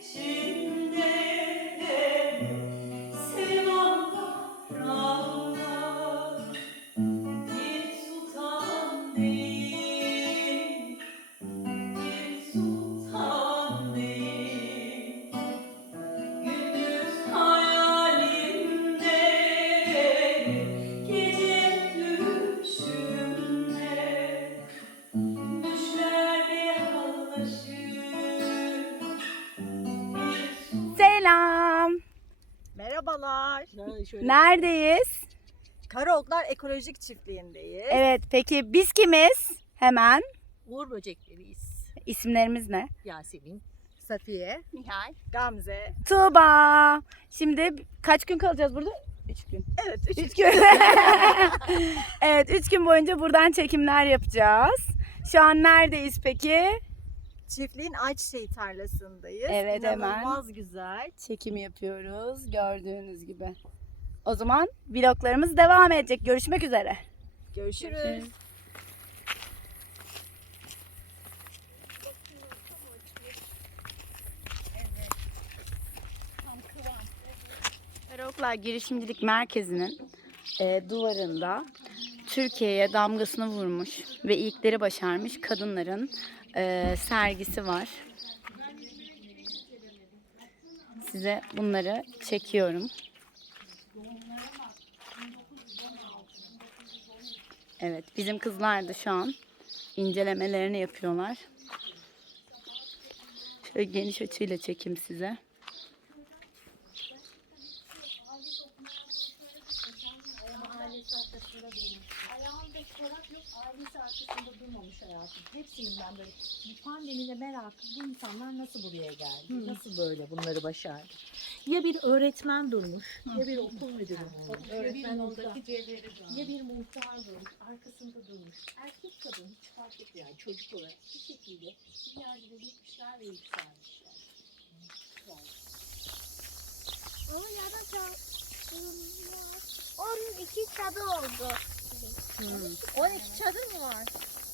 içinde Selam. Merhabalar. Neredeyiz? Karaoklar Ekolojik Çiftliği'ndeyiz. Evet peki biz kimiz? Hemen Uğur böcekleriyiz. isimlerimiz ne? Yasemin. Safiye, Nihal. Gamze. Tuğba. Şimdi kaç gün kalacağız burada? Üç gün. Evet, üç. Üç gün. evet üç gün boyunca buradan çekimler yapacağız. Şu an neredeyiz peki? Çiftliğin ayçiçeği tarlasındayız. Evet, hemen. İnanılmaz güzel. Çekim yapıyoruz gördüğünüz gibi. O zaman vloglarımız devam edecek. Görüşmek üzere. Görüşürüz. Karaoklar Girişimcilik Merkezi'nin e, duvarında Türkiye'ye damgasını vurmuş ve ilkleri başarmış kadınların e, sergisi var. Size bunları çekiyorum. Evet, bizim kızlar da şu an incelemelerini yapıyorlar. Şöyle geniş açıyla çekeyim size. Ayağında çorap yok, ailesi arkasında durmamış hayatım. Hepsinin ben böyle bu pandemide merakı bu insanlar nasıl buraya geldi? Nasıl böyle bunları başardı? Ya bir öğretmen durmuş, ya bir okul müdürü durmuş, ya bir muhtar, ya bir muhtar durmuş, arkasında durmuş. Erkek kadın hiç fark etmiyor yani çocuk olarak bir şekilde bir yerde gitmişler ve yükselmişler. Ama yarın çağ- 12 çadır oldu. 12 çadır mı var?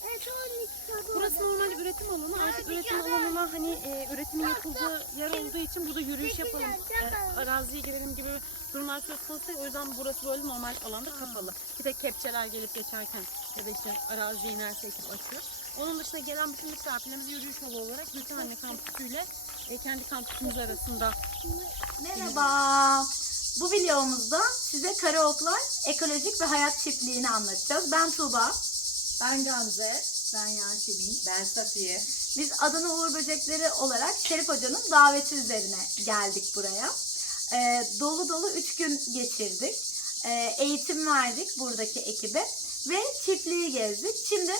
Evet 12 çadır Burası normal üretim alanı. Artık üretim alanına hani e, üretimin yapıldığı yer olduğu için burada yürüyüş yapalım, e, araziye girelim gibi durumlar söz konusu. O yüzden burası böyle normal alanda kapalı. Bir tek kepçeler gelip geçerken ya da işte araziye inerse ekip açıyor. Onun dışında gelen bütün misafirlerimiz yürüyüş yolu olarak Gültenanne kampüsüyle e, kendi kampüsümüz arasında Merhaba. Bu videomuzda size Karaoklar Ekolojik ve Hayat Çiftliği'ni anlatacağız. Ben Tuğba. Ben Gamze. Ben Yasemin. Ben Safiye. Biz Adana Uğur Böcekleri olarak Şerif Hoca'nın daveti üzerine geldik buraya. Ee, dolu dolu 3 gün geçirdik. Ee, eğitim verdik buradaki ekibe ve çiftliği gezdik. Şimdi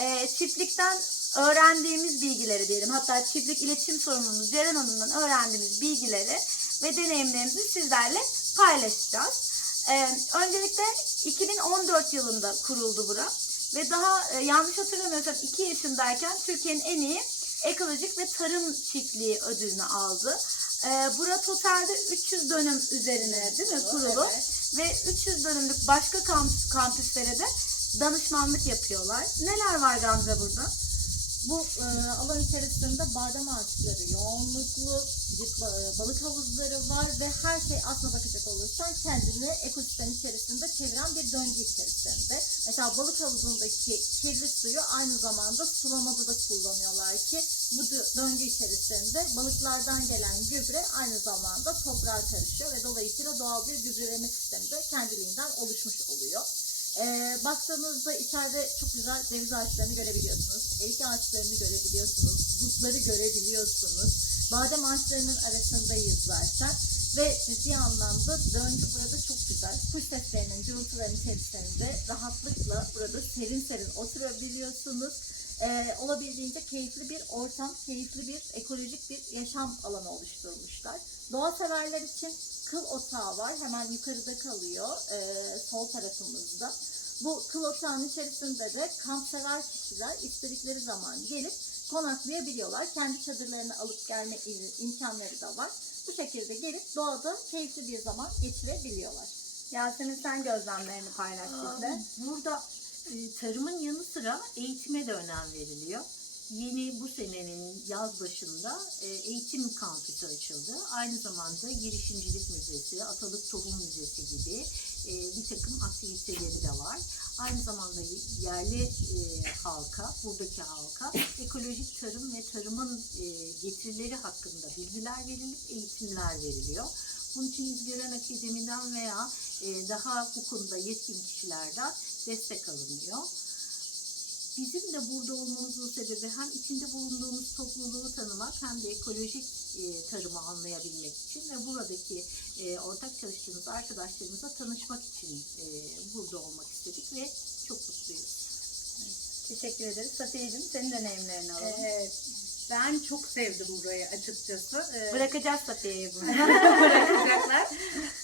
e, çiftlikten öğrendiğimiz bilgileri diyelim. Hatta çiftlik iletişim sorumlumuz Ceren Hanım'dan öğrendiğimiz bilgileri ve deneyimlerimizi sizlerle paylaşacağız. Ee, öncelikle 2014 yılında kuruldu bura ve daha e, yanlış hatırlamıyorsam 2 yaşındayken Türkiye'nin en iyi ekolojik ve tarım çiftliği ödülünü aldı. Ee, bura totalde 300 dönüm üzerine değil mi kurulu ve 300 dönümlük başka kampüs, kampüslere de danışmanlık yapıyorlar. Neler var Gamze burada? Bu e, alan içerisinde badem ağaçları yoğunluklu, bir ba- balık havuzları var ve her şey aslına bakacak olursan kendini ekosistem içerisinde çeviren bir döngü içerisinde. Mesela balık havuzundaki kirli suyu aynı zamanda sulamada da kullanıyorlar ki bu dö- döngü içerisinde balıklardan gelen gübre aynı zamanda toprağa karışıyor ve dolayısıyla doğal bir gübreleme sistemi de kendiliğinden oluşmuş oluyor. Ee, baktığınızda içeride çok güzel ceviz ağaçlarını görebiliyorsunuz. Erik ağaçlarını görebiliyorsunuz. Dutları görebiliyorsunuz. Badem ağaçlarının arasındayız zaten. Ve ciddi anlamda döngü burada çok güzel. Kuş seslerinin, cıvıltıların içerisinde rahatlıkla burada serin serin oturabiliyorsunuz. Ee, olabildiğince keyifli bir ortam, keyifli bir ekolojik bir yaşam alanı oluşturmuşlar. Doğa severler için kıl otağı var. Hemen yukarıda kalıyor. ee, sol tarafımızda. Bu kıl otağının içerisinde de kamp sever kişiler istedikleri zaman gelip konaklayabiliyorlar. Kendi çadırlarını alıp gelme im- imkanları da var. Bu şekilde gelip doğada keyifli bir zaman geçirebiliyorlar. Yasemin sen gözlemlerini paylaş bizle. Burada e, tarımın yanı sıra eğitime de önem veriliyor. Yeni bu senenin yaz başında e, eğitim kampüsü açıldı. Aynı zamanda girişimcilik müzesi, atalık tohum müzesi gibi e, bir takım aktiviteleri de var. Aynı zamanda yerli e, halka, buradaki halka ekolojik tarım ve tarımın getirileri hakkında bilgiler verilip eğitimler veriliyor. Bunun için İzgören Akademi'den veya daha bu konuda yetkin kişilerden destek alınıyor. Bizim de burada olmamızın sebebi hem içinde bulunduğumuz topluluğu tanımak hem de ekolojik e, tarımı anlayabilmek için ve buradaki e, ortak çalıştığımız arkadaşlarımızla tanışmak için e, burada olmak istedik ve çok mutluyuz. Teşekkür ederiz. Safiyeciğim senin deneyimlerini alalım. Ee, ben çok sevdim burayı açıkçası. Ee, Bırakacağız Safiye'yi burada. bırakacaklar.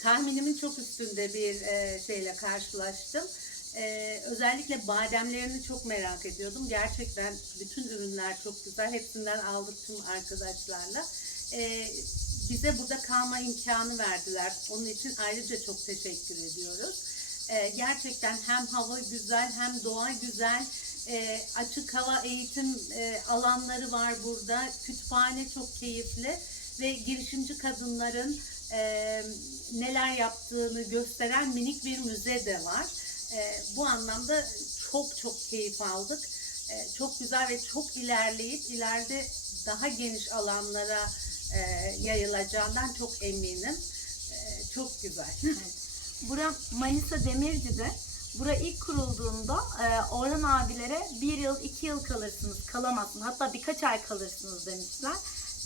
Tahminimin çok üstünde bir e, şeyle karşılaştım. Ee, özellikle bademlerini çok merak ediyordum. Gerçekten bütün ürünler çok güzel. Hepsinden aldık tüm arkadaşlarla. Ee, bize burada kalma imkanı verdiler. Onun için ayrıca çok teşekkür ediyoruz. Ee, gerçekten hem hava güzel hem doğa güzel. Ee, açık hava eğitim e, alanları var burada. Kütüphane çok keyifli ve girişimci kadınların e, neler yaptığını gösteren minik bir müze de var. E, bu anlamda çok çok keyif aldık. E, çok güzel ve çok ilerleyip ileride daha geniş alanlara e, yayılacağından çok eminim. E, çok güzel. Bura Manisa Demirci'de. Bura ilk kurulduğunda e, Orhan abilere bir yıl, iki yıl kalırsınız, kalamazsınız. Hatta birkaç ay kalırsınız demişler.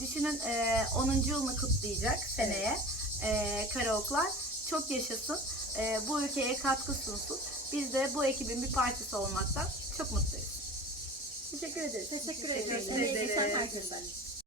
Düşünün e, 10. yılını kutlayacak seneye e, karaoklar. Çok yaşasın. E, bu ülkeye katkı sunsun. Biz de bu ekibin bir parçası olmaktan çok mutluyuz. Teşekkür ederiz. Teşekkür Teşekkür ederim. Emeği ederiz. geçen herkese.